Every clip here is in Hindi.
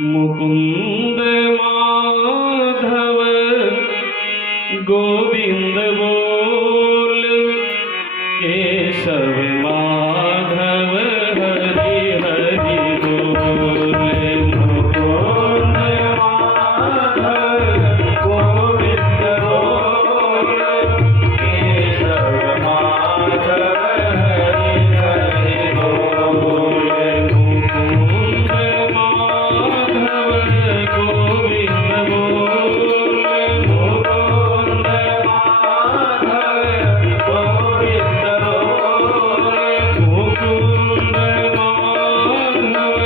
मुकुंद माधव गोविंद बोल, केशव माधव हरि हरि बोल। मुकुंद माधव गोविंद बोल, केशव माधव हरि हरि बोल। मुकुंद माधव गोविंद बोल, मुकुंद माधव गोविंद बोल। मुकुंद माधव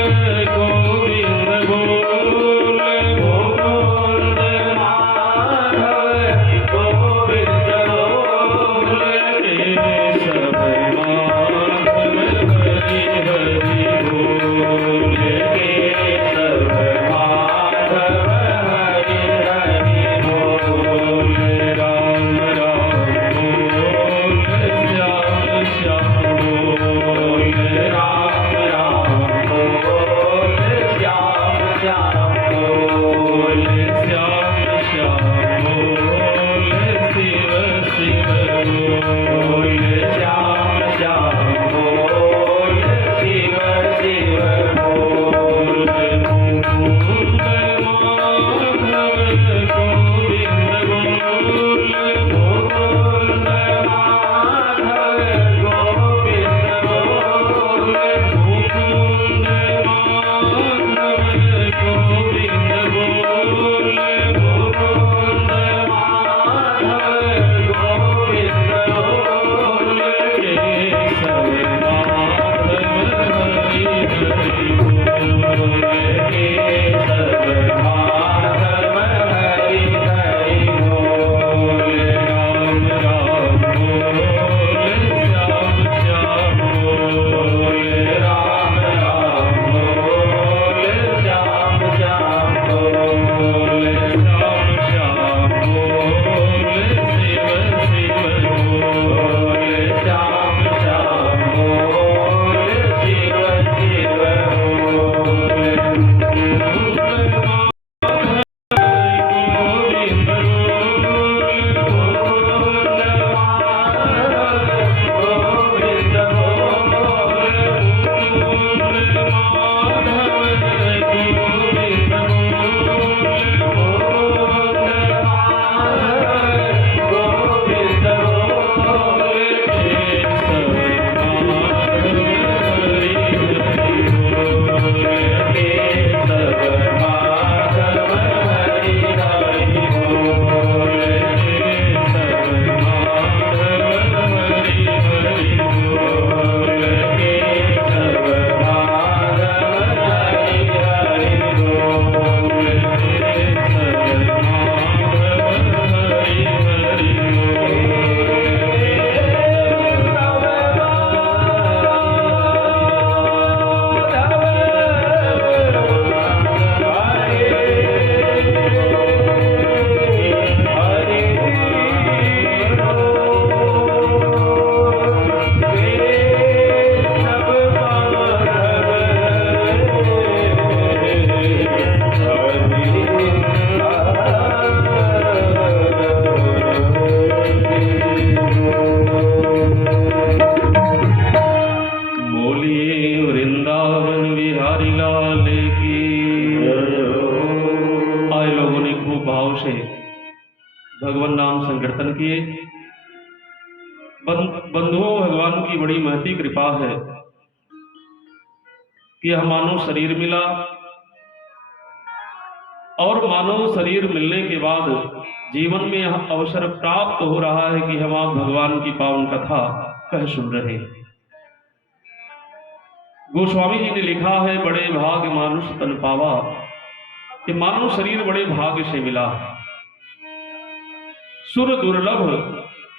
गोविंद बोल, मुकुंद माधव गोविंद बोल। केशव माधव हरि हरि बोल, केशव माधव हरि हरि बोल। राम राम बोल, श्याम श्याम बोल, राम राम बोल, श्याम श्याम बोल, श्याम श्याम बोल, शिव शिव बोल, श्याम श्याम बोल, शिव शिव बोल। मुकुंद माधव गोविंद बोल, मुकुंद माधव गोविंद बोल, मुकुंद माधव गोविंद बोल, मुकुंद माधव गोविंद बोल। केशव माधव हरि हरि बोल, केशव माधव हरि हरि बोल। राम राम बोल, श्याम श्याम बोल, राम राम बोल, श्याम श्याम बोल, श्याम श्याम बोल, शिव शिव बोल, श्याम श्याम बोल, शिव शिव बोल। मुकुंद गोविंद बोल, मुकुंद माधव गोविंद बोल, मुकुंद माधव गोविंद बोल, मुकुंद माधव गोविंद बोल। केशव माधव हरि हरि बोल, केशव माधव हरि हरि बोल, केशव माधव हरि हरि बोल, केशव माधव हरि हरि बोल, केशव माधव बोलिए वृंदावन बिहारी लाल की। आए लोगों ने खूब भाव से भगवान नाम संकीर्तन किए। बंधुओं, भगवान की बड़ी महती कृपा है कि यह मानव शरीर मिला और मानव शरीर मिलने के बाद जीवन में यह अवसर प्राप्त हो रहा है कि हम आप भगवान की पावन कथा कह सुन रहे हैं। गोस्वामी जी ने लिखा है, बड़े भाग मानुष तन पावा, कि मानव शरीर बड़े भाग्य से मिला। सुर दुर्लभ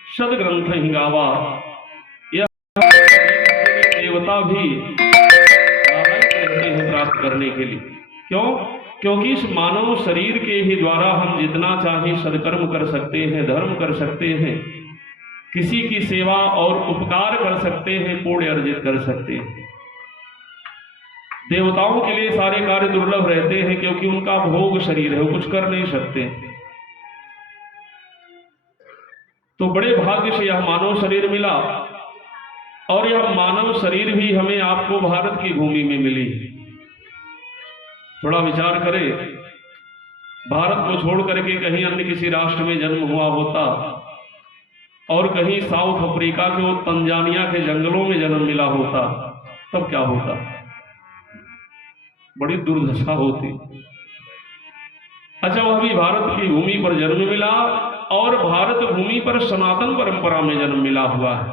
सद ग्रंथ हिंगावा, यह देवता भी हैं प्राप्त करने के लिए। क्यों? क्योंकि इस मानव शरीर के ही द्वारा हम जितना चाहे सदकर्म कर सकते हैं, धर्म कर सकते हैं, किसी की सेवा और उपकार कर सकते हैं, पुण्य अर्जित कर सकते हैं। देवताओं के लिए सारे कार्य दुर्लभ रहते हैं क्योंकि उनका भोग शरीर है, वो कुछ कर नहीं सकते। तो बड़े भाग्य से यह मानव शरीर मिला, और यह मानव शरीर भी हमें आपको भारत की भूमि में मिली। थोड़ा विचार करें, भारत को छोड़ करके कहीं अन्य किसी राष्ट्र में जन्म हुआ होता और कहीं साउथ अफ्रीका के वो तंजानिया के जंगलों में जन्म मिला होता, तब क्या होता? बड़ी दुर्दशा होती। अच्छा, वह भी भारत की भूमि पर जन्म मिला और भारत भूमि पर सनातन परंपरा में जन्म मिला हुआ है,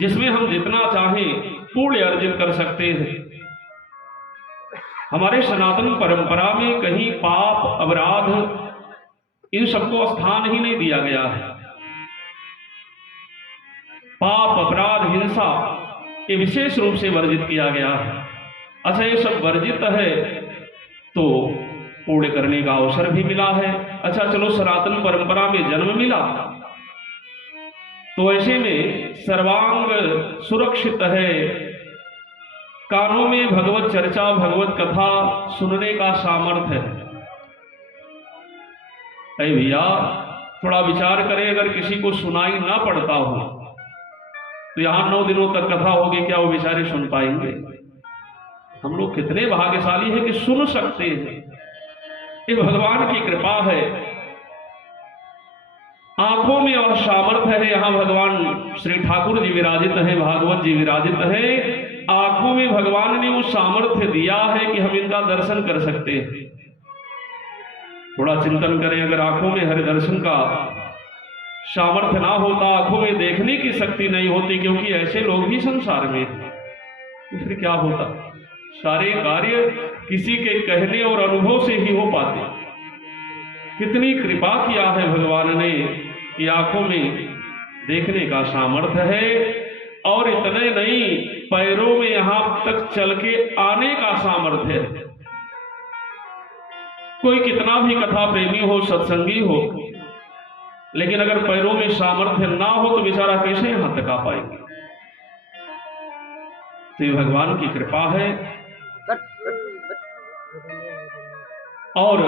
जिसमें हम जितना चाहें पुण्य अर्जित कर सकते हैं। हमारे सनातन परंपरा में कहीं पाप, अपराध, इन सबको स्थान ही नहीं दिया गया है। पाप, अपराध, हिंसा ये विशेष रूप से वर्जित किया गया है। अच्छा, ये सब वर्जित है तो पुण्य करने का अवसर भी मिला है। अच्छा चलो, सनातन परंपरा में जन्म मिला तो ऐसे में सर्वांग सुरक्षित है। कानों में भगवत चर्चा, भगवत कथा सुनने का सामर्थ्य है। अरे भैया, थोड़ा विचार करें, अगर किसी को सुनाई ना पड़ता हो तो यहां 9 दिनों तक कथा होगी, क्या वो बेचारे सुन पाएंगे? हम लोग कितने भाग्यशाली हैं कि सुन सकते हैं। ये भगवान की कृपा है। आंखों में वह सामर्थ्य है। यहां भगवान श्री ठाकुर जी विराजित हैं, भागवत जी विराजित हैं। आंखों में भगवान ने वो सामर्थ्य दिया है कि हम इनका दर्शन कर सकते हैं। थोड़ा चिंतन करें, अगर आंखों में हरि दर्शन का सामर्थ्य ना होता, आंखों में देखने की शक्ति नहीं होती, क्योंकि ऐसे लोग भी संसार में, तो फिर क्या होता? सारे कार्य किसी के कहने और अनुभव से ही हो पाते। कितनी कृपा किया है भगवान ने कि आंखों में देखने का सामर्थ्य है, और इतने नहीं, पैरों में यहां तक चल के आने का सामर्थ्य है। कोई कितना भी कथा प्रेमी हो, सत्संगी हो, लेकिन अगर पैरों में सामर्थ्य ना हो तो बेचारा कैसे यहां तक आ पाएंगे? तो ये भगवान की कृपा है। और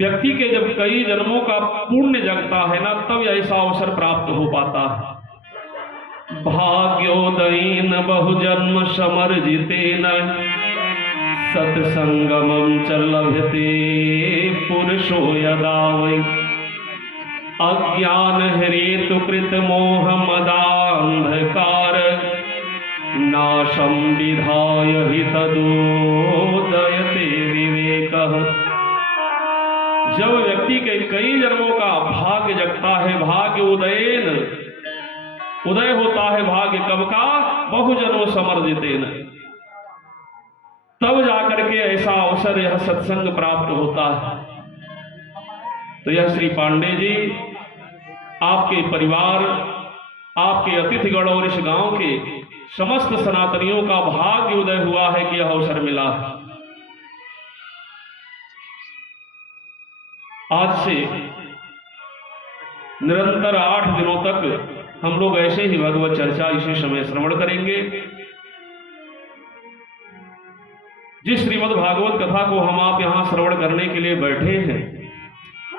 व्यक्ति के जब कई जन्मों का पुण्य जगता है ना, तब ऐसा अवसर प्राप्त हो पाता है। भाग्योदयेन बहुजन्म समर्जितेन सत्संगमं च लभते पुरुषो यदा वै अज्ञान हेतु कृत मोह मदान्धकार नाशं विधाय हि तदोदयते विवेकः। जब व्यक्ति के कई जन्मों का भाग्य जगता है, भाग्य उदयन, उदय होता है भाग्य कब का? बहुजन्म समर्जितेन, तब जाकर के ऐसा अवसर, यह सत्संग प्राप्त होता है। तो यह श्री पांडे जी, आपके परिवार, आपके अतिथिगण और इस गांव के समस्त सनातनियों का भाग्य उदय हुआ है कि यह अवसर मिला है। आज से निरंतर 8 दिनों तक हम लोग ऐसे ही भगवत चर्चा इसी समय श्रवण करेंगे। जिस श्रीमद् भागवत कथा को हम आप यहां श्रवण करने के लिए बैठे हैं,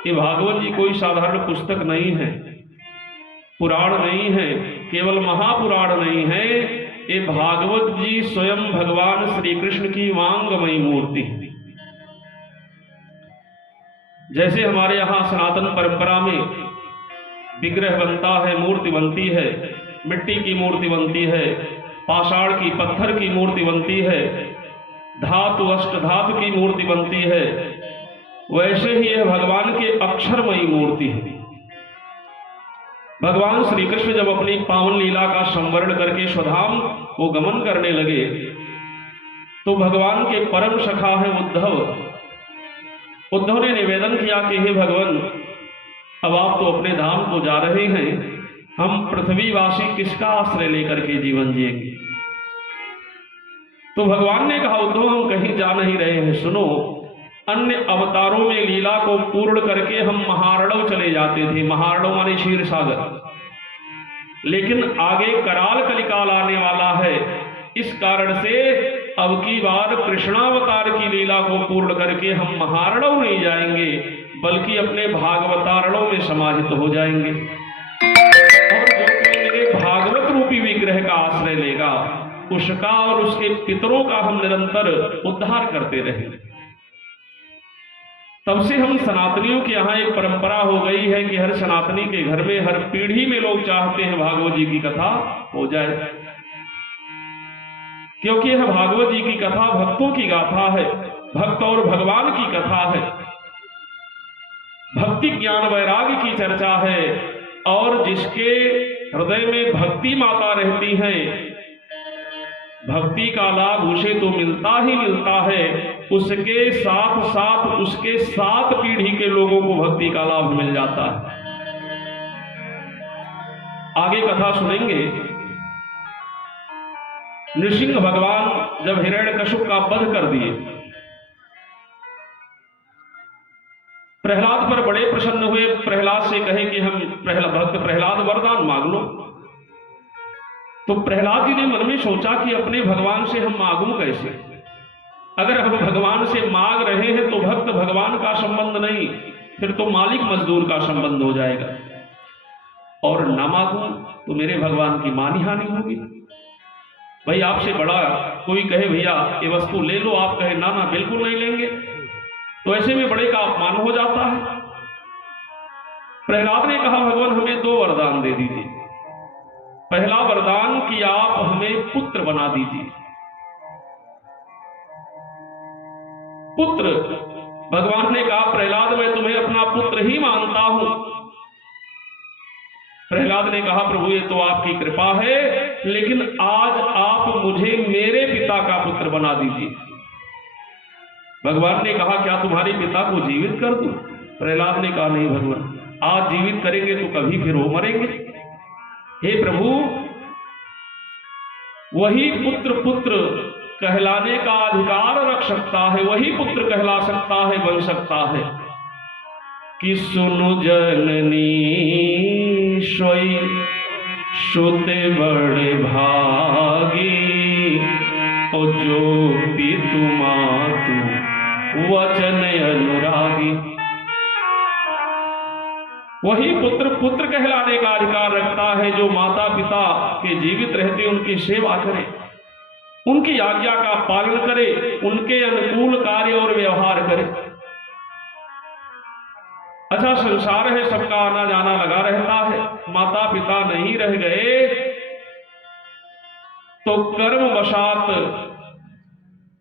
ये भागवत जी कोई साधारण पुस्तक नहीं है, पुराण नहीं है, केवल महापुराण नहीं है। ये भागवत जी स्वयं भगवान श्री कृष्ण की वांगमयी मूर्ति है। जैसे हमारे यहां सनातन परंपरा में विग्रह बनता है, मूर्ति बनती है, मिट्टी की मूर्ति बनती है, पाषाण की, पत्थर की मूर्ति बनती है, धातु, अष्ट धातु की मूर्ति बनती है, वैसे ही यह भगवान के अक्षरमयी मूर्ति है। भगवान श्री कृष्ण जब अपनी पावन लीला का संवरण करके स्वधाम को गमन करने लगे, तो भगवान के परम सखा है उद्धव ने निवेदन किया कि हे भगवान, अब आप तो अपने धाम को जा रहे हैं, हम पृथ्वीवासी किसका आश्रय लेकर के जीवन जिएंगे? तो भगवान ने कहा, उद्धव हम कहीं जा नहीं रहे हैं, सुनो, अन्य अवतारों में लीला को पूर्ण करके हम महारणव चले जाते थे। महारणव माने क्षीर सागर। लेकिन आगे कराल कलिकाल आने वाला है। इस कारण से अब की बार कृष्णावतार की लीला को पूर्ण करके हम महारणव नहीं जाएंगे, बल्कि अपने भागवतारणों में समाहित हो जाएंगे। और जो कोई मेरे भागवत रूपी विग्रह का आश्रय लेगा, उसका और उसके पितरों का हम निरंतर उद्धार करते रहेंगे। तब से हम सनातनियों के यहाँ एक परंपरा हो गई है कि हर सनातनी के घर में हर पीढ़ी में लोग चाहते हैं भागवत जी की कथा हो जाए, क्योंकि यह भागवत जी की कथा भक्तों की गाथा है, भक्त और भगवान की कथा है, भक्ति ज्ञान वैराग्य की चर्चा है। और जिसके हृदय में भक्ति माता रहती है, भक्ति का लाभ उसे तो मिलता ही मिलता है, उसके साथ साथ उसके 7 पीढ़ी के लोगों को भक्ति का लाभ मिल जाता है। आगे कथा सुनेंगे। नृसिंह भगवान जब हिरण्यकश्यप का वध कर दिए, प्रहलाद पर बड़े प्रसन्न हुए। प्रहलाद से कहे कि हम भक्त प्रहलाद वरदान मांग लो। तो प्रहलाद जी ने मन में सोचा कि अपने भगवान से हम मांगूं कैसे? अगर हम भगवान से मांग रहे हैं तो भक्त भगवान का संबंध नहीं, फिर तो मालिक मजदूर का संबंध हो जाएगा। और ना मांगूं तो मेरे भगवान की मानी हानि होगी। भाई आपसे बड़ा कोई कहे भैया ये वस्तु ले लो, आप कहे ना ना बिल्कुल नहीं लेंगे, तो ऐसे में बड़े का अपमान हो जाता है। प्रहलाद ने कहा भगवान हमें 2 वरदान दे दीजिए। पहला वरदान कि आप हमें पुत्र बना दीजिए। पुत्र, भगवान ने कहा प्रहलाद मैं तुम्हें अपना पुत्र ही मानता हूं। प्रहलाद ने कहा प्रभु ये तो आपकी कृपा है, लेकिन आज आप मुझे मेरे पिता का पुत्र बना दीजिए। भगवान ने कहा क्या तुम्हारे पिता को जीवित कर दूं? प्रहलाद ने कहा नहीं भगवान, आज जीवित करेंगे तो कभी फिर वो मरेंगे। हे प्रभु, वही पुत्र कहलाने का अधिकार रख सकता है, वही पुत्र कहला सकता है, बन सकता है। कि सुनु जननी सोई सुते बड़े भागी, और जो पितु मातु वचन अनुरागी। वही पुत्र कहलाने का अधिकार रखता है जो माता पिता के जीवित रहते उनकी सेवा करे, उनकी आज्ञा का पालन करे, उनके अनुकूल कार्य और व्यवहार करे। अच्छा संसार है, सबका आना जाना लगा रहता है, माता पिता नहीं रह गए तो कर्म वशात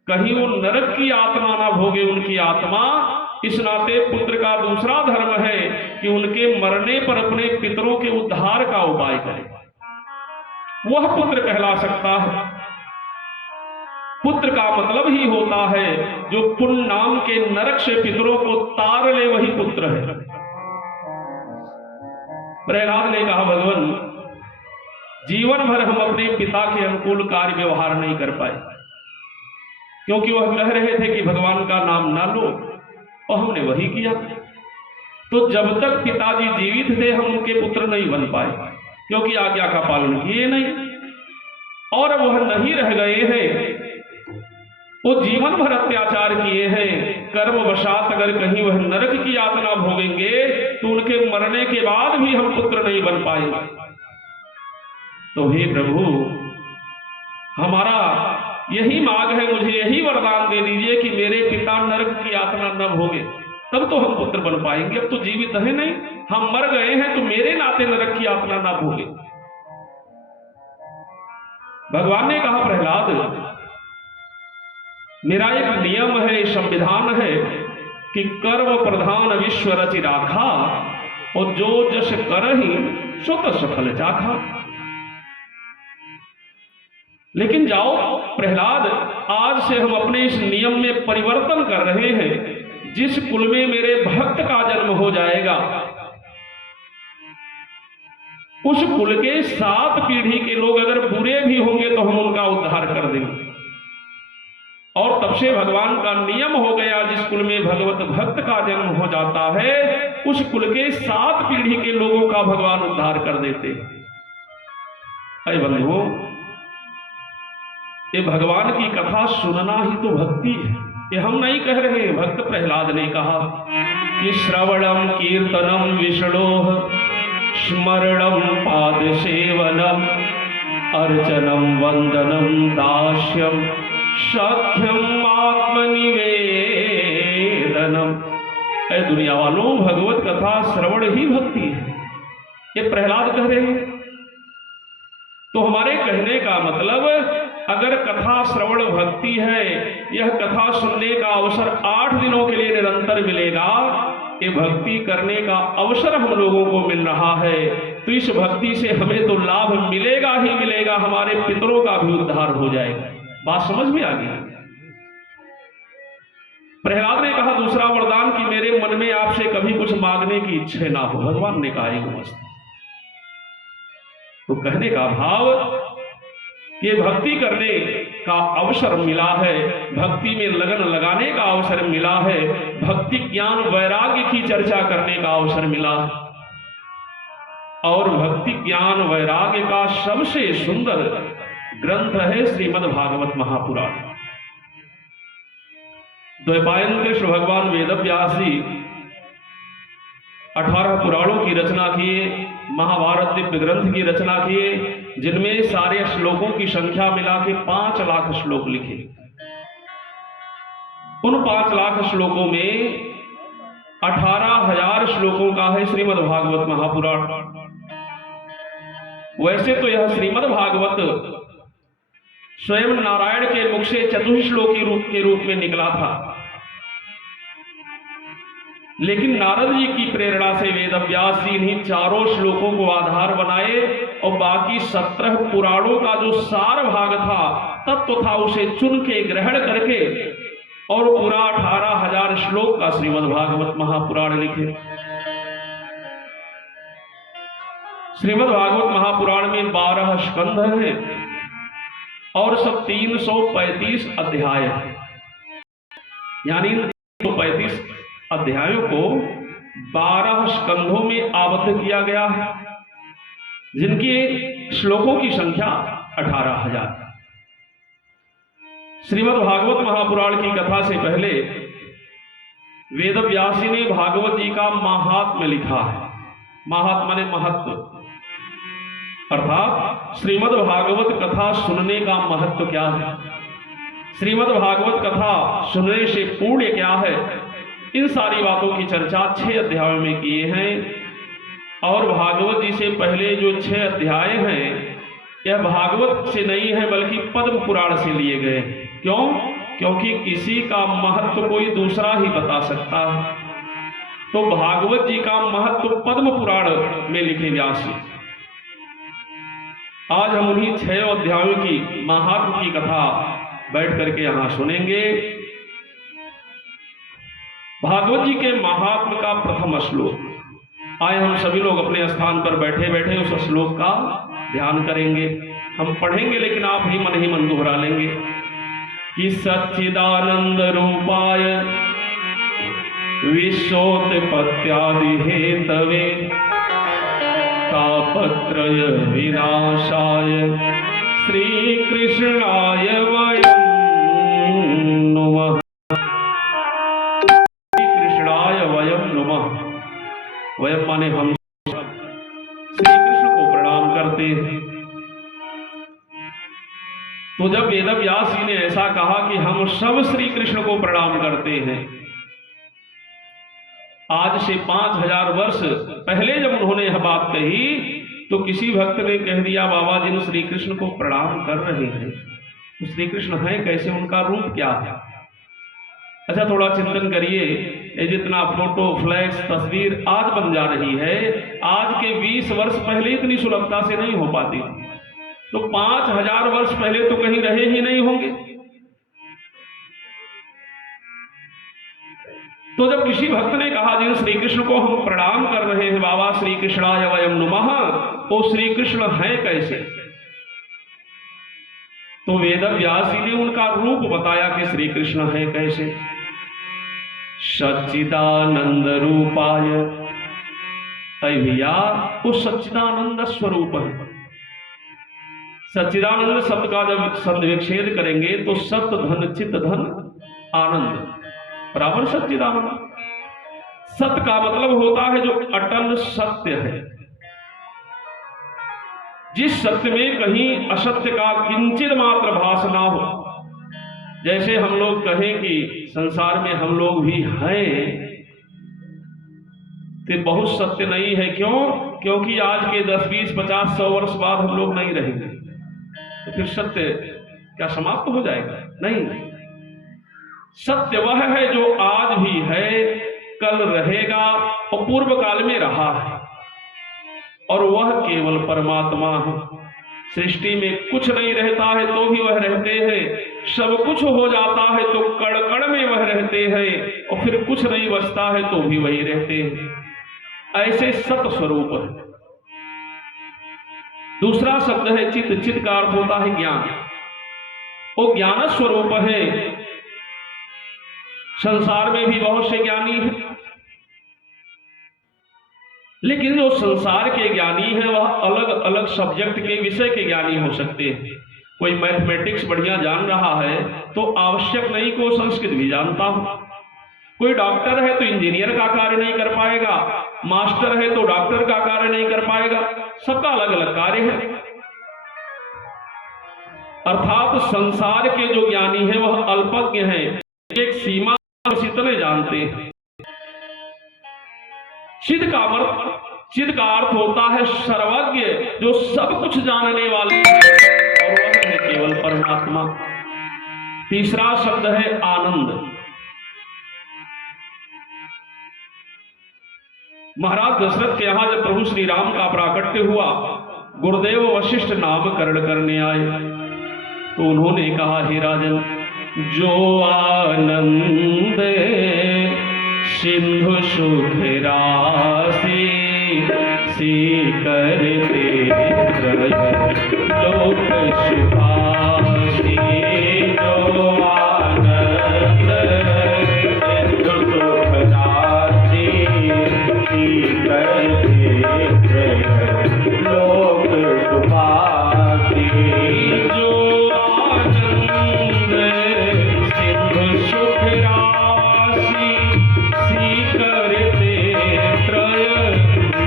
कहीं वो नरक की आत्मा ना भोगे उनकी आत्मा। इस नाते पुत्र का दूसरा धर्म है कि उनके मरने पर अपने पितरों के उद्धार का उपाय करे, वह पुत्र कहला सकता है। पुत्र का मतलब ही होता है जो पुण्य नाम के नरक से पितरों को तार ले, वही पुत्र है। प्रहलाद ने कहा भगवान जीवन भर हम अपने पिता के अनुकूल कार्य व्यवहार नहीं कर पाए, क्योंकि वह कह रहे थे कि भगवान का नाम ना लो, और हमने वही किया। तो जब तक पिताजी जीवित थे हम उनके पुत्र नहीं बन पाए, क्योंकि आज्ञा का पालन किए नहीं। और वह नहीं रह गए हैं, वो जीवन भर अत्याचार किए हैं, कर्म वशात अगर कहीं वह नरक की यातना भोगेंगे तो उनके मरने के बाद भी हम पुत्र नहीं बन पाएंगे। तो हे प्रभु, हमारा यही मांग है, मुझे यही वरदान दे दीजिए कि मेरे पिता नरक की यातना न भोगे, तब तो हम पुत्र बन पाएंगे। अब तो जीवित है नहीं, हम मर गए हैं, तो मेरे नाते नरक की यातना ना भोगे। भगवान ने कहा प्रहलाद मेरा एक नियम है, संविधान है कि कर्म प्रधान विश्व रचि राखा, और जो जस करहि सो तस फल चाखा। लेकिन जाओ प्रहलाद, आज से हम अपने इस नियम में परिवर्तन कर रहे हैं। जिस कुल में मेरे भक्त का जन्म हो जाएगा उस कुल के 7 पीढ़ी के लोग अगर बुरे भी होंगे तो हम उनका उद्धार कर देंगे। और तब से भगवान का नियम हो गया, जिस कुल में भगवत भक्त का जन्म हो जाता है उस कुल के 7 पीढ़ी के लोगों का भगवान उद्धार कर देते हैं। अरे बंधुओं, ये भगवान की कथा सुनना ही तो भक्ति है। ये हम नहीं कह रहे, भक्त प्रहलाद ने कहा कि श्रवणम कीर्तनम विष्णोः स्मरणम पाद सेवनम अर्चनम वंदनम दास्यम सख्यम आत्मनिवेदनम। ऐ दुनिया वालों, भगवत कथा श्रवण ही भक्ति है, ये प्रहलाद कह रहे हैं। तो हमारे कहने का मतलब, अगर कथा श्रवण भक्ति है, यह कथा सुनने का अवसर 8 दिनों के लिए निरंतर मिलेगा, ये भक्ति करने का अवसर हम लोगों को मिल रहा है, तो इस भक्ति से हमें तो लाभ मिलेगा ही मिलेगा, हमारे पितरों का भी उद्धार हो जाएगा। बात समझ में आ गई? प्रहलाद ने कहा दूसरा वरदान कि मेरे मन में आपसे कभी कुछ मांगने की इच्छा ना हो। भगवान ने कहा एक मस्त। तो कहने का भाव कि भक्ति करने का अवसर मिला है, भक्ति में लगन लगाने का अवसर मिला है, भक्ति ज्ञान वैराग्य की चर्चा करने का अवसर मिला है। और भक्ति ज्ञान वैराग्य का सबसे सुंदर ग्रंथ है श्रीमद् भागवत महापुराण। द्वैपायन कृष्ण भगवान वेदव्यास जी 18 पुराणों की रचना किए, महाभारत दिव्य ग्रंथ की रचना किए, जिनमें सारे श्लोकों की संख्या मिला के 5 लाख श्लोक लिखे। उन 5 लाख श्लोकों में 18,000 श्लोकों का है श्रीमद् भागवत महापुराण। वैसे तो यह श्रीमद् भागवत स्वयं नारायण के मुख से चतुश्लोकी के रूप में निकला था, लेकिन नारद जी की प्रेरणा से वेदव्यास जी इन्हीं 4 श्लोकों को आधार बनाए और बाकी 17 पुराणों का जो सार भाग था, तत्व था, उसे चुन के ग्रहण करके और पूरा 18,000 श्लोक का श्रीमद् भागवत महापुराण लिखे। श्रीमद् भागवत महापुराण में 12 स्कंध हैं और सब 335 अध्याय हैं, यानी 335 अध्यायों को 12 स्कंधों में आबद्ध किया गया है, जिनके श्लोकों की संख्या 18,000। श्रीमद् भागवत महापुराण की कथा से पहले वेदव्यास जी ने भागवत जी का महात्म्य लिखा है। महात्मा ने महत्व, अर्थात श्रीमद् भागवत कथा सुनने का महत्व क्या है, श्रीमद् भागवत कथा सुनने से पुण्य क्या है, इन सारी बातों की चर्चा 6 अध्यायों में किए हैं। और भागवत जी से पहले जो 6 अध्याय हैं, यह भागवत से नहीं है बल्कि पद्म पुराण से लिए गए। क्यों? क्योंकि किसी का महत्व कोई दूसरा ही बता सकता है। तो भागवत जी का महत्व पद्म पुराण में लिखे व्यास जी। आज हम उन्हीं 6 अध्यायों की महात्म की कथा बैठ करके यहां सुनेंगे। भागवत जी के महात्म का प्रथम श्लोक। आए हम सभी लोग अपने स्थान पर बैठे बैठे उस श्लोक का ध्यान करेंगे। हम पढ़ेंगे लेकिन आप ही मन दोहरा लेंगे कि सच्चिदानंद रूपाय विश्वोत्पत्त्यादि हेतवे तापत्रय विनाशाय श्री कृष्णाय वयं नमः। श्री कृष्णाय वयं नमः। वयं माने हम श्री कृष्ण को प्रणाम करते हैं। तो जब वेदव्यास जी ने ऐसा कहा कि हम सब श्री कृष्ण को प्रणाम करते हैं, आज से 5,000 वर्ष पहले जब उन्होंने यह बात कही तो किसी भक्त ने कह दिया, बाबा जिन श्री कृष्ण को प्रणाम कर रहे हैं तो श्री कृष्ण हैं कैसे, उनका रूप क्या है? अच्छा थोड़ा चिंतन करिए, ये जितना फोटो फ्लैक्स तस्वीर आज बन जा रही है, आज के 20 वर्ष पहले इतनी सुलभता से नहीं हो पाती, तो 5,000 वर्ष पहले तो कहीं रहे ही नहीं होंगे। तो जब किसी भक्त ने कहा जिन श्री कृष्ण को हम प्रणाम कर रहे हैं बाबा श्री कृष्णाय वयं नमः, वो श्री कृष्ण है कैसे? तो वेदव्यास जी ने उनका रूप बताया कि श्री कृष्ण है कैसे। सच्चिदानंद रूपाय, भैया वो सच्चिदानंद स्वरूप है। सच्चिदानंद शब्द का जब शब्द विच्छेद करेंगे तो सत धन चित धन आनंद बराबर सच्चिदानंद। सत का मतलब होता है जो अटल सत्य है, जिस सत्य में कहीं असत्य का किंचित मात्र भास ना हो। जैसे हम लोग कहें कि संसार में हम लोग भी हैं, तो बहुत सत्य नहीं है। क्यों? क्योंकि आज के 10, 20, 50, 100 वर्ष बाद हम लोग नहीं रहेंगे, तो फिर सत्य क्या समाप्त हो जाएगा? नहीं, सत्य वह है जो आज भी है, कल रहेगा और पूर्व काल में रहा है, और वह केवल परमात्मा है। सृष्टि में कुछ नहीं रहता है तो भी वह रहते हैं, सब कुछ हो जाता है तो कण कण में वह रहते हैं, और फिर कुछ नहीं बचता है तो भी वही रहते हैं। ऐसे सत स्वरूप है। दूसरा शब्द है चित। चित का अर्थ होता है ज्ञान। वो ज्ञान स्वरूप है। संसार में भी बहुत से ज्ञानी हैं, लेकिन जो संसार के ज्ञानी है वह अलग अलग सब्जेक्ट के विषय के ज्ञानी हो सकते हैं। कोई मैथमेटिक्स बढ़िया जान रहा है तो आवश्यक नहीं कि वो संस्कृत भी जानता हो। कोई डॉक्टर है तो इंजीनियर का कार्य नहीं कर पाएगा, मास्टर है तो डॉक्टर का कार्य नहीं कर पाएगा। सबका अलग अलग कार्य है। अर्थात संसार के जो ज्ञानी है वह अल्पज्ञ है, एक सीमा से इतने जानते हैं। चिद का अर्थ होता है सर्वज्ञ, जो सब कुछ जानने वाले, और वह है केवल परमात्मा। तीसरा शब्द है आनंद। महाराज दशरथ के यहां जब प्रभु श्री राम का प्राकट्य हुआ, गुरुदेव वशिष्ठ नामकरण करने आए, तो उन्होंने कहा, हे राजन, जो आनंद सिंधु सुख राशि सी करते लोक सुभाषी। जो आनंद सिंधु सुख राशि सी करते लोक सुभाषी। जो आनंद सिंधु सुख राशि सी करते त्रय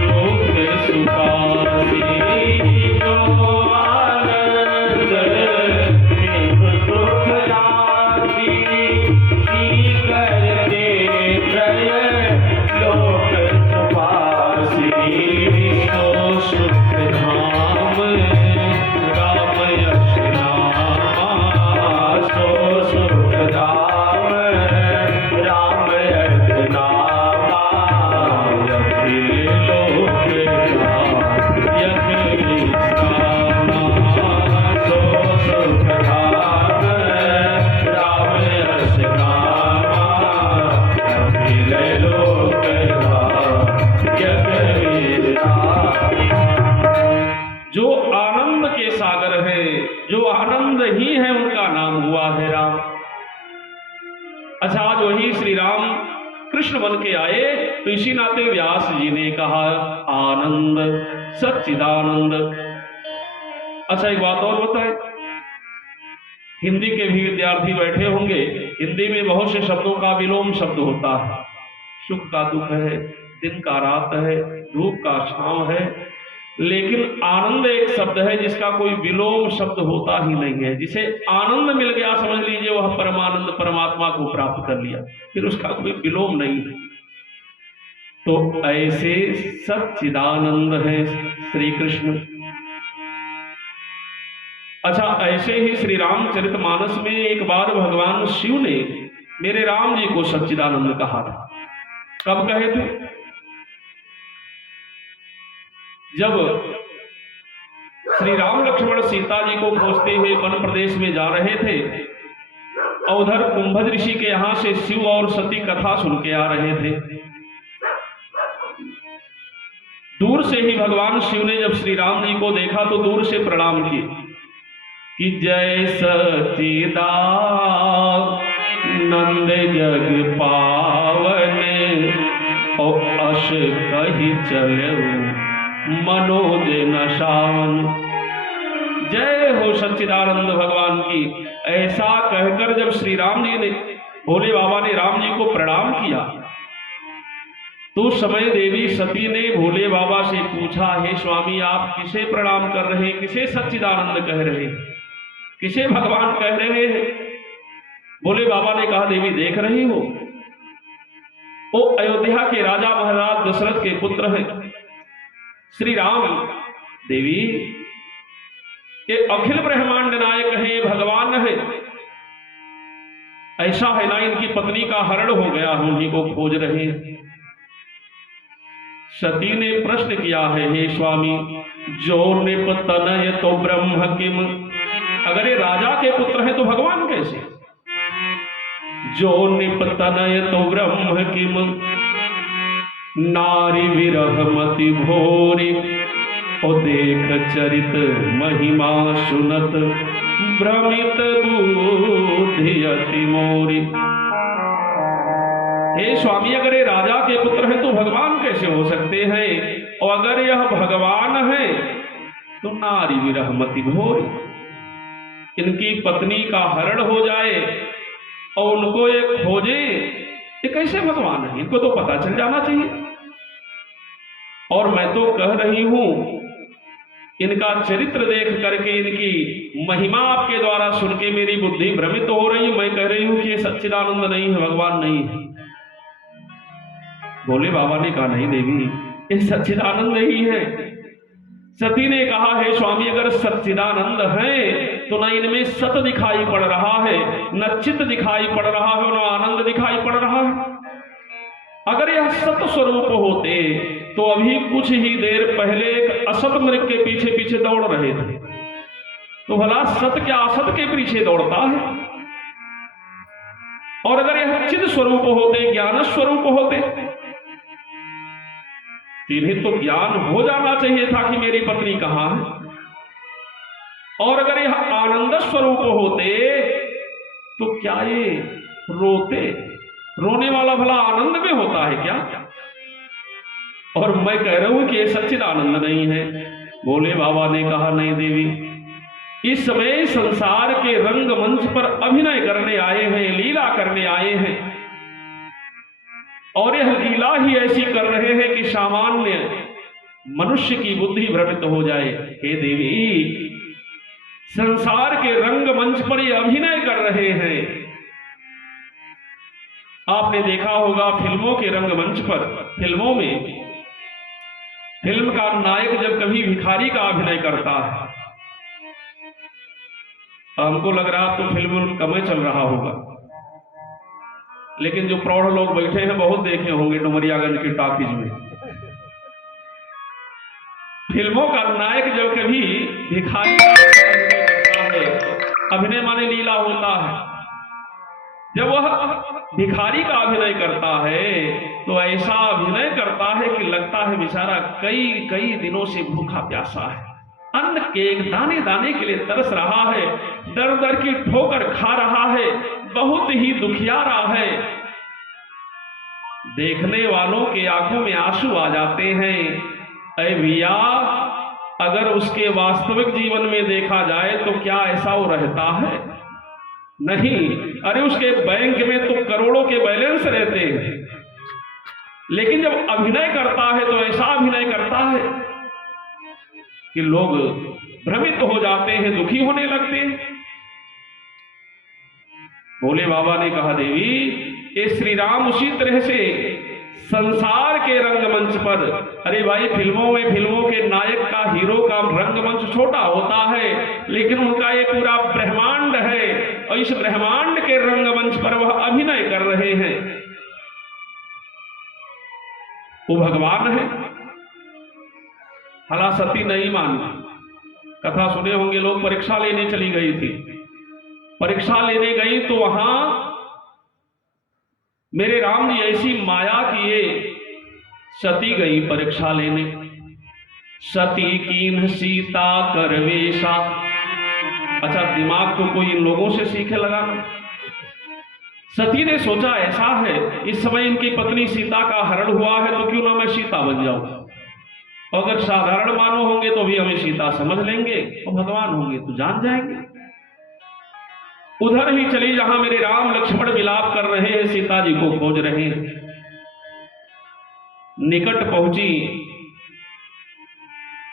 लोक सुभाषी। जो आनंद सिंधु सुख राशि सी करते त्रय लोक सुभाषी। सो सुख धाम राम यश नामा, सो सुख धाम राम यश नामा। अखिल लोक यज्ञ सामा, सो सुख धाम राम यश नामा। अखिल लोक यज्ञ सामा। जो आनंद के सागर है, जो आनंद ही है, उनका नाम हुआ है राम। अच्छा, आज वही श्री राम कृष्ण बन के आए, तो इसी नाते व्यास जी ने कहा आनंद सच्चिदानंद। अच्छा, एक बात और बताए, हिंदी के भी विद्यार्थी बैठे होंगे, हिंदी में बहुत से शब्दों का विलोम शब्द होता है। सुख का दुख है, दिन का रात है, धूप का छांव है, लेकिन आनंद एक शब्द है जिसका कोई विलोम शब्द होता ही नहीं है। जिसे आनंद मिल गया, समझ लीजिए वह परमानंद परमात्मा को प्राप्त कर लिया, फिर उसका कोई विलोम नहीं है। तो ऐसे सच्चिदानंद है श्री कृष्ण। अच्छा, ऐसे ही श्री रामचरितमानस में एक बार भगवान शिव ने मेरे राम जी को सच्चिदानंद कहा था। कब कहे थे? जब श्री राम लक्ष्मण सीता जी को खोजते हुए वन प्रदेश में जा रहे थे, और उधर कुंभज ऋषि के यहां से शिव और सती कथा सुन के आ रहे थे। दूर से ही भगवान शिव ने जब श्री राम जी को देखा तो दूर से प्रणाम किए कि जय सच्चिदानंद जग पावन, और अश कही चले मनोज नशावन। जय हो सच्चिदानंद भगवान की। ऐसा कहकर जब श्री राम जी ने, भोले बाबा ने राम जी को प्रणाम किया, तो उस समय देवी सती ने भोले बाबा से पूछा, हे स्वामी आप किसे प्रणाम कर रहे हैं, किसे सच्चिदानंद कह रहे हैं, किसे भगवान कह रहे हैं? भोले बाबा ने कहा, देवी देख रही हो, वो अयोध्या के राजा महाराज दशरथ के पुत्र हैं श्री राम। देवी ये अखिल ब्रह्मांड नायक है, भगवान है। ऐसा है ना, इनकी पत्नी का हरण हो गया, उन्हीं को खोज रहे हैं। सती ने प्रश्न किया है, हे स्वामी जो निपतनय तो ब्रह्म किम, अगर ये राजा के पुत्र हैं तो भगवान कैसे? जो निपतनय तो ब्रह्म किम, नारी विरह मति भोरी, ओ देख चरित महिमा सुनत, भ्रमित बुद्धि अति मोरी। हे स्वामी अगर ये राजा के पुत्र हैं तो भगवान कैसे हो सकते हैं? और अगर यह भगवान है तो नारी विरह मति घोर, इनकी पत्नी का हरण हो जाए और उनको ये खोजे, ये कैसे भगवान है? इनको तो पता चल जाना चाहिए। और मैं तो कह रही हूं, इनका चरित्र देख करके, इनकी महिमा आपके द्वारा सुन के मेरी बुद्धि भ्रमित तो हो रही। मैं कह रही हूं कि ये सच्चिदानंद नहीं है, भगवान नहीं है। भोले बाबा ने कहा, नहीं देवी ये सच्चिदानंद ही है। सती ने कहा, हे स्वामी अगर सच्चिदानंद है तो न इनमें सत दिखाई पड़ रहा है, न चित दिखाई पड़ रहा है, न आनंद दिखाई पड़ रहा है। अगर यह सत स्वरूप होते तो अभी कुछ ही देर पहले एक असत मृग के पीछे पीछे दौड़ रहे थे। तो भला सत क्या असत के पीछे दौड़ता है? और अगर यह चिद स्वरूप होते, ज्ञान स्वरूप होते, इन्हें तो ज्ञान हो जाना चाहिए था कि मेरी पत्नी कहां है। और अगर यह आनंद स्वरूप होते तो क्या ये रोते? रोने वाला भला आनंद में होता है क्या? और मैं कह रहा हूं कि ये सच्चिदानंद नहीं है। भोले बाबा ने कहा, नहीं देवी, इस समय संसार के रंग मंच पर अभिनय करने आए हैं, लीला करने आए हैं, और यह लीला ही ऐसी कर रहे हैं कि सामान्य मनुष्य की बुद्धि भ्रमित हो जाए। हे देवी, संसार के रंग मंच पर ये अभिनय कर रहे हैं। आपने देखा होगा फिल्मों के रंग मंच पर, फिल्मों में फिल्म का नायक जब कभी भिखारी का अभिनय करता है, हमको लग रहा तो फिल्म कम चल रहा होगा, लेकिन जो प्रौढ़ लोग बैठे हैं बहुत देखे होंगे डुमरियागंज की टॉकीज में। फिल्मों का नायक जब कभी भिखारी का अभिनय करता है, अभिनय माने लीला होता है, जब वह भिखारी का अभिनय करता है तो ऐसा अभिनय करता है कि लगता है बेचारा कई कई दिनों से भूखा प्यासा है, अन्न के एक दाने दाने के लिए तरस रहा है, दर दर की ठोकर खा रहा है, बहुत ही दुखियारा है। देखने वालों के आंखों में आंसू आ जाते हैं। ऐ भैया, अगर उसके वास्तविक जीवन में देखा जाए तो क्या ऐसा वो रहता है? नहीं। अरे उसके बैंक में तो करोड़ों के बैलेंस रहते हैं, लेकिन जब अभिनय करता है तो ऐसा अभिनय करता है कि लोग भ्रमित हो जाते हैं, दुखी होने लगते हैं। भोले बाबा ने कहा, देवी ये श्री राम उसी तरह से संसार के रंगमंच पर, अरे भाई फिल्मों में फिल्मों के नायक का, हीरो का रंगमंच छोटा होता है, लेकिन उनका ये पूरा ब्रह्मांड है, और इस ब्रह्मांड के रंगमंच पर वह अभिनय कर रहे हैं। वो भगवान है। हला सती नहीं मानी। कथा सुने होंगे लोग, परीक्षा लेने चली गई थी। परीक्षा लेने गई तो वहां मेरे राम जी ऐसी माया किए, सती गई परीक्षा लेने। सती कीन्ह सीता करवेशा। अच्छा, दिमाग तो कोई इन लोगों से सीखे लगाना। सती ने सोचा ऐसा है, इस समय इनकी पत्नी सीता का हरण हुआ है तो क्यों ना मैं सीता बन जाऊं। अगर साधारण मानव होंगे तो भी हमें सीता समझ लेंगे, और भगवान होंगे तो जान जाएंगे। उधर ही चली जहां मेरे राम लक्ष्मण विलाप कर रहे हैं, सीता जी को खोज रहे हैं। निकट पहुंची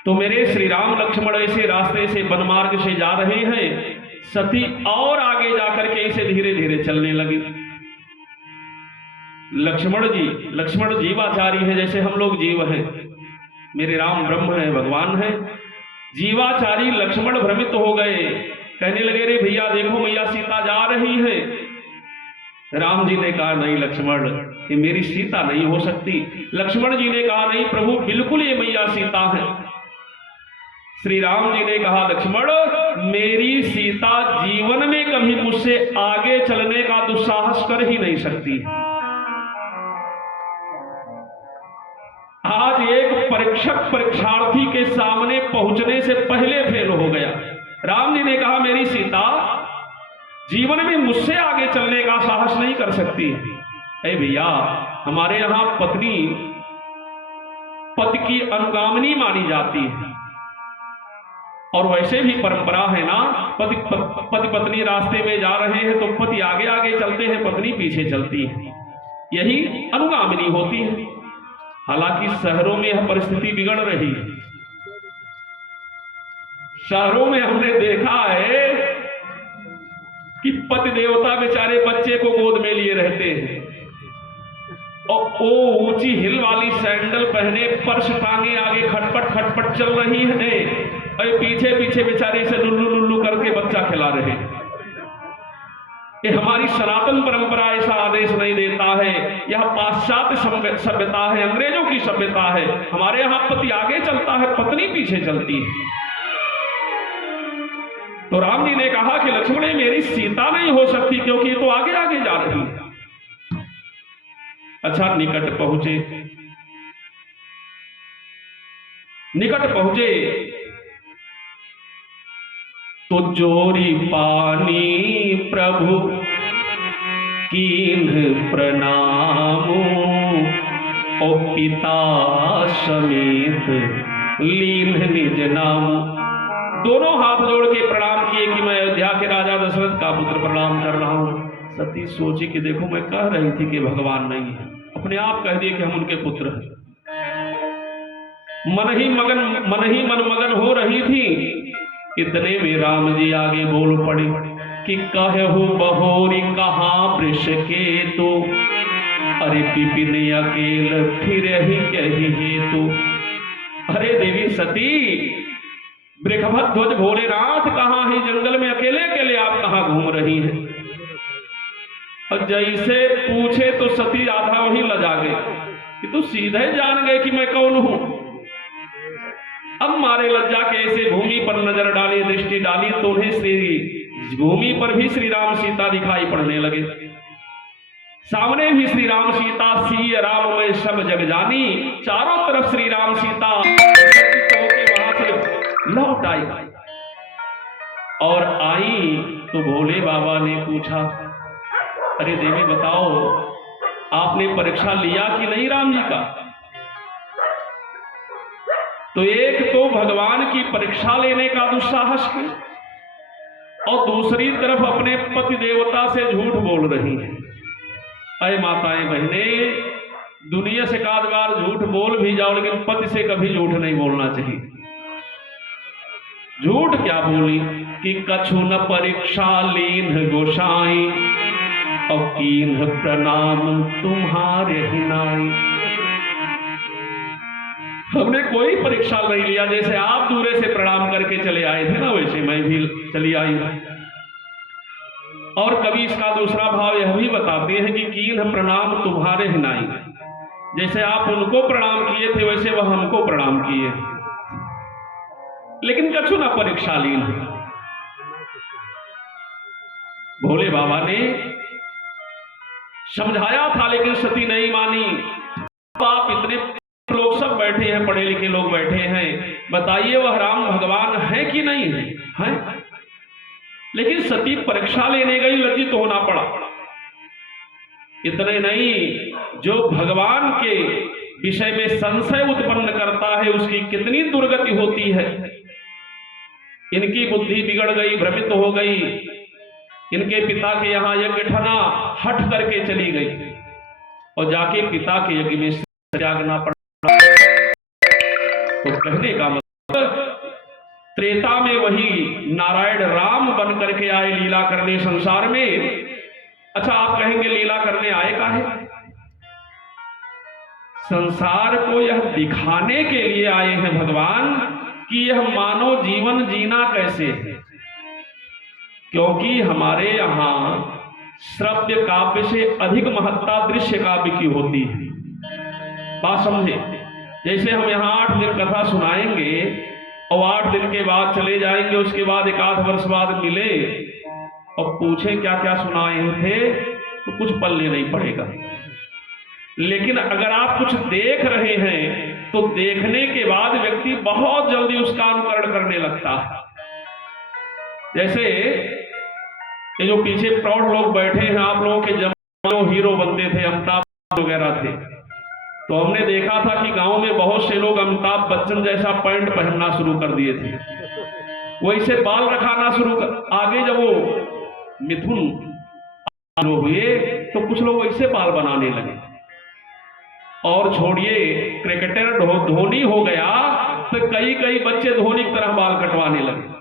तो मेरे श्री राम लक्ष्मण ऐसे रास्ते से वन मार्ग से जा रहे हैं, सती और आगे जाकर के इसे धीरे धीरे चलने लगी। लक्ष्मण जीवाचारी है, जैसे हम लोग जीव हैं, मेरे राम ब्रह्म है, भगवान है। जीवाचारी लक्ष्मण भ्रमित हो गए, कहने लगे रे भैया देखो मैया सीता जा रही है। राम जी ने कहा नहीं लक्ष्मण, ये मेरी सीता नहीं हो सकती। लक्ष्मण जी ने कहा नहीं प्रभु, बिल्कुल ये मैया सीता है। श्री राम जी ने कहा लक्ष्मण, मेरी सीता जीवन में कभी मुझसे आगे चलने का दुस्साहस कर ही नहीं सकती। आज एक परीक्षक परीक्षार्थी के सामने पहुंचने से पहले फेल हो गया। राम जी ने कहा मेरी सीता जीवन में मुझसे आगे चलने का साहस नहीं कर सकती। ऐ भैया, हमारे यहां पत्नी पति की अनुगामिनी मानी जाती है, और वैसे भी परंपरा है ना, पति पत्नी रास्ते में जा रहे हैं तो पति आगे आगे चलते हैं, पत्नी पीछे चलती है, यही अनुगामिनी होती है। हालांकि शहरों में यह परिस्थिति बिगड़ रही है। शहरों में हमने देखा है कि पति देवता बेचारे बच्चे को गोद में लिए रहते हैं, और वो ऊंची हिल वाली सैंडल पहने, पर्स टांगे आगे खटपट खटपट चल रही है, और पीछे पीछे बेचारे से लुल्लू लुल्लू करके बच्चा खिला रहे हैं। ये हमारी सनातन परंपरा ऐसा आदेश नहीं देता है, यह पाश्चात्य सभ्यता है, अंग्रेजों की सभ्यता है। हमारे यहां पति आगे चलता है, पत्नी पीछे चलती है। तो राम जी ने कहा कि लक्ष्मण मेरी सीता नहीं हो सकती, क्योंकि ये तो आगे आगे जा रही है। अच्छा, निकट पहुंचे तो जोरी पानी प्रभु कीन्ह प्रणामो, ओ पिता समेत लीन निज नाम। दोनों हाथ जोड़ के प्रणाम किए कि मैं अयोध्या के राजा दशरथ का पुत्र प्रणाम कर रहा हूं। सती सोची कि देखो मैं कह रही थी कि भगवान नहीं है, अपने आप कह दिए कि हम उनके पुत्र हैं। मन ही मन मगन हो रही थी, इतने में राम जी आगे बोल पड़े कि कहु बहोरी कहाँ वृष के तो, अरे विपिन अकेल फिर ही कही हेतु। अरे देवी सती, वृषभध्वज भोलेनाथ कहाँ है? जंगल में अकेले अकेले आप कहाँ घूम रही हैं? और जैसे पूछे तो सती आधा वही लजा गए कि तू सीधे जान गए कि मैं कौन हूं। अब मारे लज्जा के ऐसे भूमि पर नजर डाली, दृष्टि डाली, तो उन्हें श्री भूमि पर भी श्री राम सीता दिखाई पड़ने लगे। सामने भी श्री राम सीता, सिय राम मैं सब जग जानी। चारों तरफ श्री राम सीता वहां से लौट आई, और आई तो भोले बाबा ने पूछा, अरे देवी बताओ, आपने परीक्षा लिया कि नहीं राम जी का? तो एक तो भगवान की परीक्षा लेने का दुस्साहस की, और दूसरी तरफ अपने पति देवता से झूठ बोल रही है। अरे माताएं बहने, दुनिया से कादगार झूठ बोल भी जाओ, लेकिन पति से कभी झूठ नहीं बोलना चाहिए। झूठ क्या बोली कि कछु न परीक्षा लीन गोसाई, और कीन्ह प्रणाम तुम्हारे ही नाई। हमने कोई परीक्षा नहीं लिया, जैसे आप दूरे से प्रणाम करके चले आए थे ना, वैसे मैं भी चली आई। और कभी इसका दूसरा भाव यह भी बताते हैं कि कीन्ह प्रणाम तुम्हारे ही नाई, जैसे आप उनको प्रणाम किए थे वैसे वह हमको प्रणाम किए, लेकिन कछु न परीक्षा लीन। भोले बाबा ने समझाया था, लेकिन सती नहीं मानी। आप इतने लोग सब बैठे हैं, पढ़े लिखे लोग बैठे हैं, बताइए वह राम भगवान है कि नहीं है? लेकिन सती परीक्षा लेने गई, लज्जित तो होना पड़ा। इतने नहीं, जो भगवान के विषय में संशय उत्पन्न करता है उसकी कितनी दुर्गति होती है। इनकी बुद्धि बिगड़ गई, भ्रमित हो गई, इनके पिता के यहाँ यज्ञ ठना, हट करके चली गई और जाके पिता के यज्ञ में त्यागना पड़ा। तो कहने का मतलब त्रेता में वही नारायण राम बन करके आए लीला करने संसार में। अच्छा, आप कहेंगे लीला करने आए काहे? संसार को यह दिखाने के लिए आए हैं भगवान कि यह मानव जीवन जीना कैसे है। क्योंकि हमारे यहां श्रव्य काव्य से अधिक महत्ता दृश्य काव्य की होती है। बात समझे? जैसे हम यहाँ 8 दिन कथा सुनाएंगे और 8 दिन के बाद चले जाएंगे, उसके बाद 1 आध वर्ष बाद मिले और पूछे क्या क्या सुनाए थे, तो कुछ पल्ले नहीं पड़ेगा। लेकिन अगर आप कुछ देख रहे हैं तो देखने के बाद व्यक्ति बहुत जल्दी उसका अनुकरण करने लगता है। जैसे ये जो पीछे प्रौढ़ लोग बैठे हैं, आप लोगों के जमाने में हीरो बनते थे, अमिताभ वगैरह थे, तो हमने देखा था कि गांव में बहुत से लोग अमिताभ बच्चन जैसा पैंट पहनना शुरू कर दिए थे, वैसे बाल रखाना शुरू कर। आगे जब वो मिथुन हुए तो कुछ लोग वैसे बाल बनाने लगे। और छोड़िए, क्रिकेटर धोनी हो गया तो कई कई बच्चे धोनी की तरह बाल कटवाने लगे।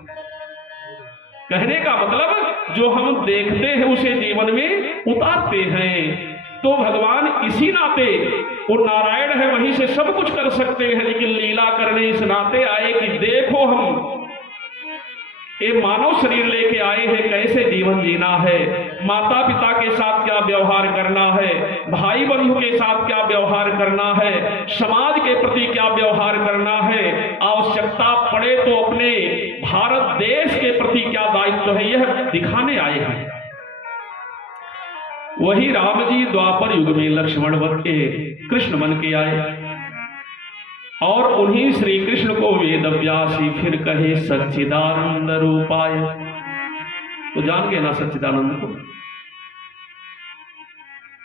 कहने का मतलब जो हम देखते हैं उसे जीवन में उतारते हैं। तो भगवान इसी नाते, वो नारायण है, वहीं से सब कुछ कर सकते हैं, लेकिन लीला करने इस नाते आए कि देखो हम ये मानव शरीर लेके आए हैं, कैसे जीवन जीना है, माता पिता के साथ क्या व्यवहार करना है, भाई बंधु के साथ क्या व्यवहार करना है, समाज के प्रति क्या व्यवहार करना है, आवश्यकता पड़े तो अपने भारत देश के प्रति क्या दायित्व है, यह दिखाने आए हैं। वही राम जी द्वापर युग में लक्ष्मण बन के कृष्ण बन के आए और उन्हीं श्री कृष्ण को वेद व्यासी फिर कहे सच्चिदानंद रूपाय। तो जान गए ना सच्चिदानंद को।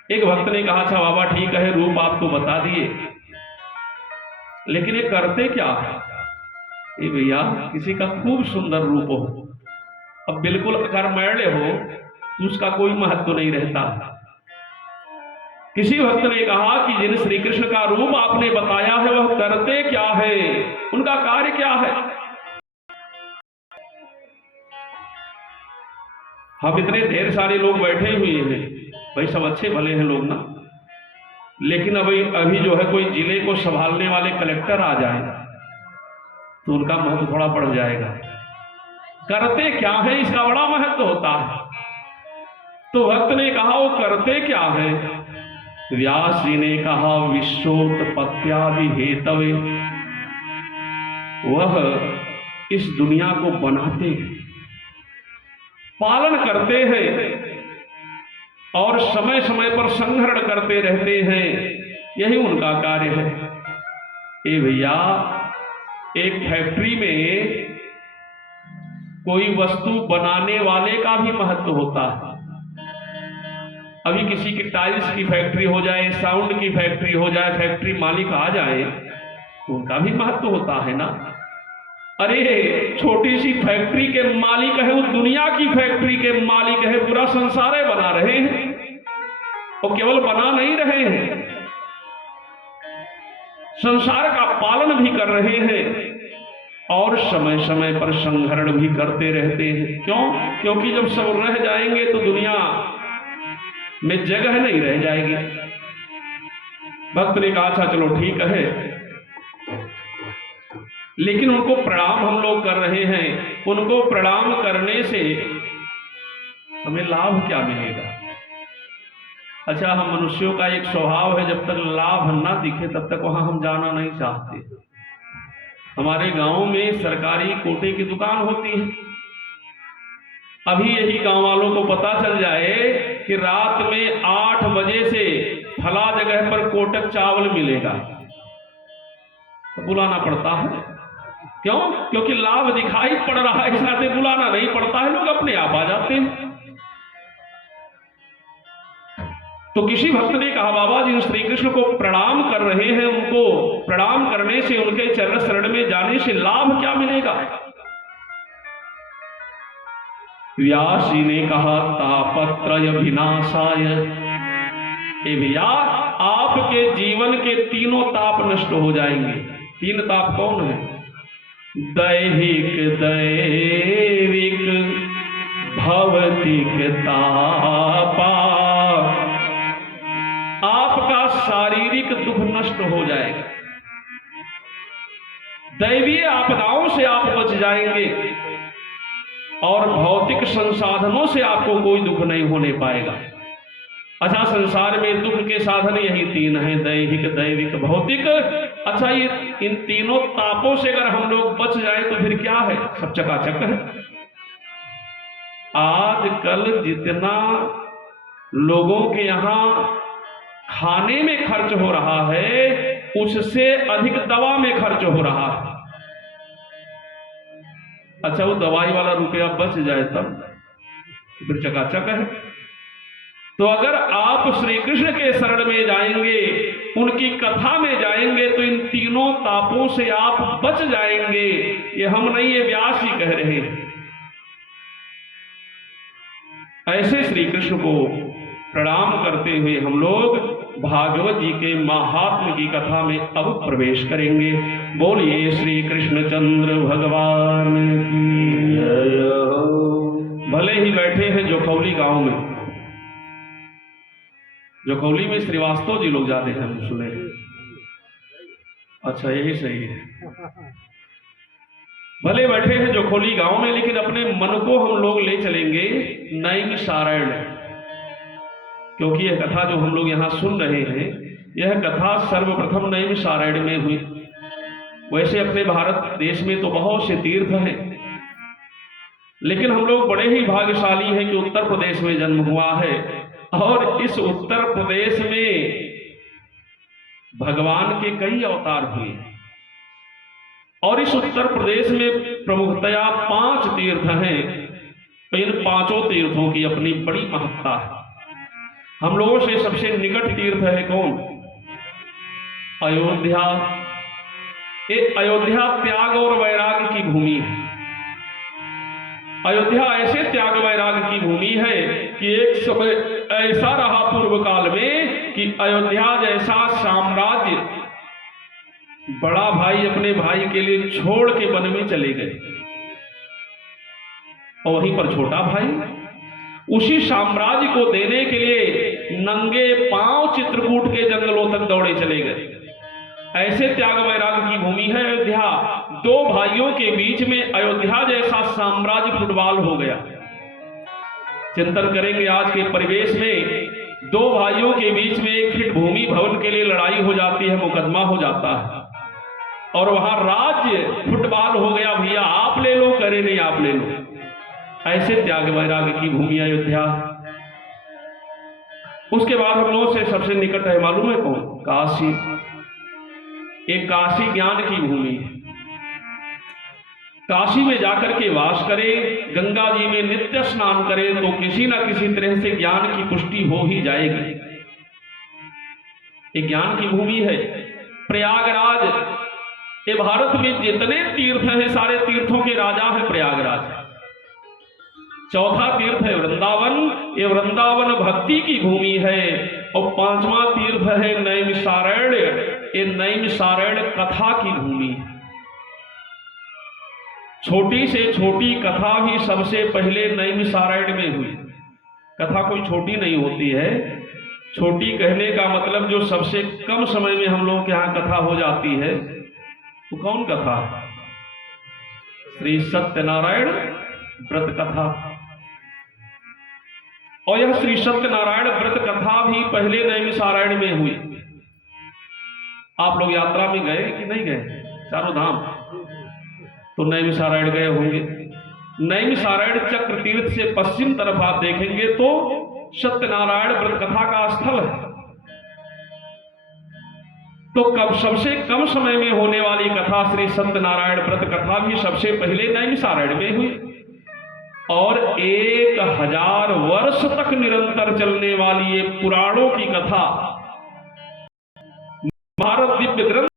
एक भक्त ने कहा, अच्छा बाबा ठीक है, रूप आपको बता दिए, लेकिन ये करते क्या है? ये भैया, किसी का खूब सुंदर रूप हो, अब बिल्कुल अगर मैले हो तो उसका कोई महत्व नहीं रहता। किसी भक्त ने कहा कि जिन श्री कृष्ण का रूप आपने बताया है वह करते क्या है, उनका कार्य क्या है? हम इतने ढेर सारे लोग बैठे हुए हैं, भाई सब अच्छे भले हैं लोग ना, लेकिन अभी जो है कोई जिले को संभालने वाले कलेक्टर आ जाए तो उनका महत्व थोड़ा बढ़ जाएगा। करते क्या है इसका बड़ा महत्व होता है। तो भक्त ने कहा वो करते क्या है? व्यास जी ने कहा विश्वोत्पत्त्यादि हेतवे, वह इस दुनिया को बनाते हैं, पालन करते हैं और समय समय पर संहरण करते रहते हैं, यही उनका कार्य है। ए भैया, एक फैक्ट्री में कोई वस्तु बनाने वाले का भी महत्व होता है। अभी किसी की टाइल्स की फैक्ट्री हो जाए, साउंड की फैक्ट्री हो जाए, फैक्ट्री मालिक आ जाए, उनका भी महत्व होता है ना। अरे छोटी सी फैक्ट्री के मालिक है, वो दुनिया की फैक्ट्री के मालिक है, पूरा संसार बना रहे हैं और केवल बना नहीं रहे हैं, संसार का पालन भी कर रहे हैं और समय समय पर संहरण भी करते रहते हैं। क्यों? क्योंकि जब सब रह जाएंगे तो दुनिया में जगह नहीं रह जाएगी। भक्त ने कहा अच्छा चलो ठीक है, लेकिन उनको प्रणाम हम लोग कर रहे हैं, उनको प्रणाम करने से हमें लाभ क्या मिलेगा? अच्छा, हम मनुष्यों का एक स्वभाव है, जब तक लाभ ना दिखे तब तक वहां हम जाना नहीं चाहते। हमारे गांव में सरकारी कोटे की दुकान होती है। अभी यही गांव वालों को पता चल जाए कि रात में 8 बजे से फला जगह पर कोटक चावल मिलेगा तो बुलाना पड़ता है। क्यों? क्योंकि लाभ दिखाई पड़ रहा है, इस नाते बुलाना नहीं पड़ता है, लोग अपने आप आ जाते हैं। तो किसी भक्त ने कहा, बाबा जी श्री कृष्ण को प्रणाम कर रहे हैं, उनको प्रणाम करने से, उनके चरण शरण में जाने से लाभ क्या मिलेगा? व्यास जी ने कहा, तापत्रय विनाशाय। ए भैया, आपके जीवन के तीनों ताप नष्ट हो जाएंगे। तीन ताप कौन है? दैहिक, दैविक, भौतिक तापा। आपका शारीरिक दुख नष्ट हो जाएगा, दैवीय आपदाओं से आप बच जाएंगे, और भौतिक संसाधनों से आपको कोई दुख नहीं होने पाएगा। अच्छा, संसार में दुख के साधन यही तीन हैं, दैहिक, दैविक, भौतिक। अच्छा, ये इन तीनों तापों से अगर हम लोग बच जाए तो फिर क्या है? सब चकाचक है। आजकल जितना लोगों के यहां खाने में खर्च हो रहा है, उससे अधिक दवा में खर्च हो रहा है। अच्छा, वो दवाई वाला रुपया बच जाए तब फिर चकाचक है। तो अगर आप श्री कृष्ण के शरण में जाएंगे, उनकी कथा में जाएंगे, तो इन तीनों तापों से आप बच जाएंगे। ये हम नहीं, ये व्यास जी कह रहे हैं। ऐसे श्री कृष्ण को प्रणाम करते हुए हम लोग भागवत जी के महात्म की कथा में अब प्रवेश करेंगे। बोलिए श्री कृष्णचंद्र भगवान की जय हो। भले ही बैठे हैं जोखौली गांव में, जोखौली में श्रीवास्तव जी लोग जाते हैं, हम सुने। अच्छा, यही सही है। भले बैठे हैं जोखौली गांव में, लेकिन अपने मन को हम लोग ले चलेंगे नैमिषारण्य, क्योंकि यह कथा जो हम लोग यहाँ सुन रहे हैं, यह कथा सर्वप्रथम नैमिषारण्य में हुई। वैसे अपने भारत देश में तो बहुत से तीर्थ हैं, लेकिन हम लोग बड़े ही भाग्यशाली हैं कि उत्तर प्रदेश में जन्म हुआ है, और इस उत्तर प्रदेश में भगवान के कई अवतार हुए, और इस उत्तर प्रदेश में प्रमुखतया 5 तीर्थ हैं। तो इन 5 तीर्थों की अपनी बड़ी महत्ता है। हम लोगों से सबसे निकट तीर्थ है कौन? अयोध्या। ये अयोध्या त्याग और वैराग की भूमि है। अयोध्या ऐसे त्याग वैराग की भूमि है कि एक समय ऐसा रहा पूर्व काल में कि अयोध्या जैसा साम्राज्य बड़ा भाई अपने भाई के लिए छोड़ के वन में चले गए, और वहीं पर छोटा भाई उसी साम्राज्य को देने के लिए नंगे पांव चित्रकूट के जंगलों तक दौड़े चले गए। ऐसे त्याग वैराग की भूमि है अयोध्या। 2 भाइयों के बीच में अयोध्या जैसा साम्राज्य फुटबॉल हो गया। चिंतन करेंगे आज के परिवेश में, 2 भाइयों के बीच में 1 फीट भूमि भवन के लिए लड़ाई हो जाती है, मुकदमा हो जाता है, और वहां राज्य फुटबॉल हो गया। भैया आप ले लो, करे नहीं आप ले लो। ऐसे त्याग वैराग की भूमि अयोध्या। उसके बाद हम लोगों से सबसे निकट है, मालूम है कौन? काशी। एक काशी ज्ञान की भूमि है। काशी में जाकर के वास करें, गंगा जी में नित्य स्नान करें, तो किसी ना किसी तरह से ज्ञान की पुष्टि हो ही जाएगी। एक ज्ञान की भूमि है प्रयागराज। ये भारत में जितने तीर्थ हैं, सारे तीर्थों के राजा है प्रयागराज। चौथा तीर्थ है वृंदावन। ये वृंदावन भक्ति की भूमि है। और 5वां तीर्थ है नैमिषारण्य। ये नैमिषारण्य कथा की भूमि है। छोटी से छोटी कथा भी सबसे पहले नैमिषारण्य में हुई। कथा कोई छोटी नहीं होती है। छोटी कहने का मतलब जो सबसे कम समय में हम लोगों के यहाँ कथा हो जाती है, वो कौन कथा? श्री सत्यनारायण व्रत कथा। और यह श्री सत्यनारायण व्रत कथा भी पहले नैमिषारण्य में हुई। आप लोग यात्रा में गए कि नहीं गए? चारों धाम तो नैमिषारण्य गए होंगे। नैमिषारण्य चक्र तीर्थ से पश्चिम तरफ आप देखेंगे तो सत्यनारायण व्रत कथा का स्थल है। तो कब सबसे कम समय में होने वाली कथा श्री सत्यनारायण व्रत कथा भी सबसे पहले नैमिषारण्य में हुई। और 1000 वर्ष तक निरंतर चलने वाली ये पुराणों की कथा, भारत दिव्य ग्रंथ,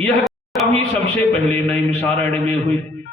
यह कथा भी सबसे पहले नैमिषारण्य में हुई।